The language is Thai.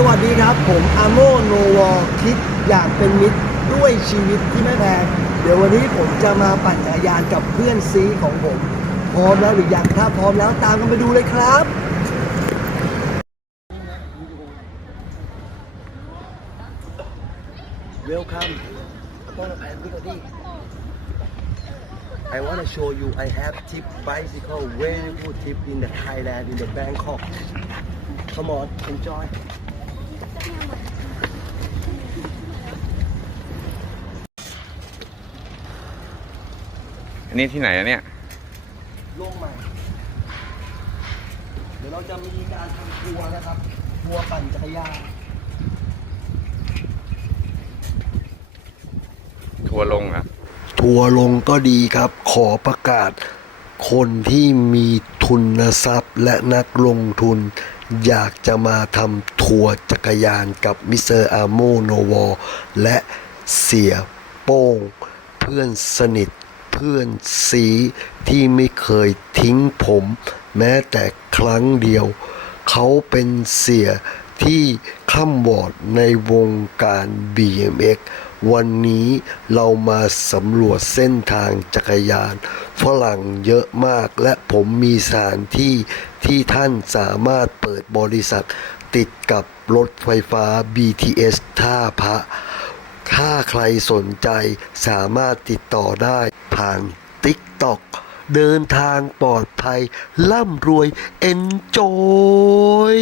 สวัสดีครับ ผมอาโมโนวอคิดอยากเป็นมิตรด้วยชีวิตที่ไม่แพงเดี๋ยววันนี้ผมจะมาปั่นจักรยานกับเพื่อนซีของผม พร้อมแล้วหรือยังถ้าพร้อมแล้วตามกันไปดูเลยครับ Welcome upon everybody I want to show you I have tip bicycle very good tip in the Thailand in the Bangkok Come on enjoy อันนี้ที่ไหนอะเนี่ยโลกใหม่ เดี๋ยวเราจะมีการทำทัวร์นะครับ ทัวร์ปั่นจักรยานทัวร์ลงเหรอะทัวร์ลงก็ดีครับ ขอประกาศ คนที่มีทุนทรัพย์และนักลงทุน อยากจะมาทำทัวร์จักรยานกับมิสเตอร์อาโมโนวอและเสียโป้ง เพื่อนสนิท เพื่อนสีที่ไม่เคยทิ้งผม แม้แต่ครั้งเดียว เขาเป็นเสียที่ข้ามวอดในวงการ BMX วันนี้เรามาสำรวจเส้นทางจักรยาน ฝรั่งเยอะมากและผมมีสถานที่ที่ท่านสามารถเปิดบริษัท ติดกับรถไฟฟ้า BTS ท่าพระ ถ้าใครสนใจสามารถติดต่อได้ผ่าน TikTok เดินทางปลอดภัย ร่ำรวย Enjoy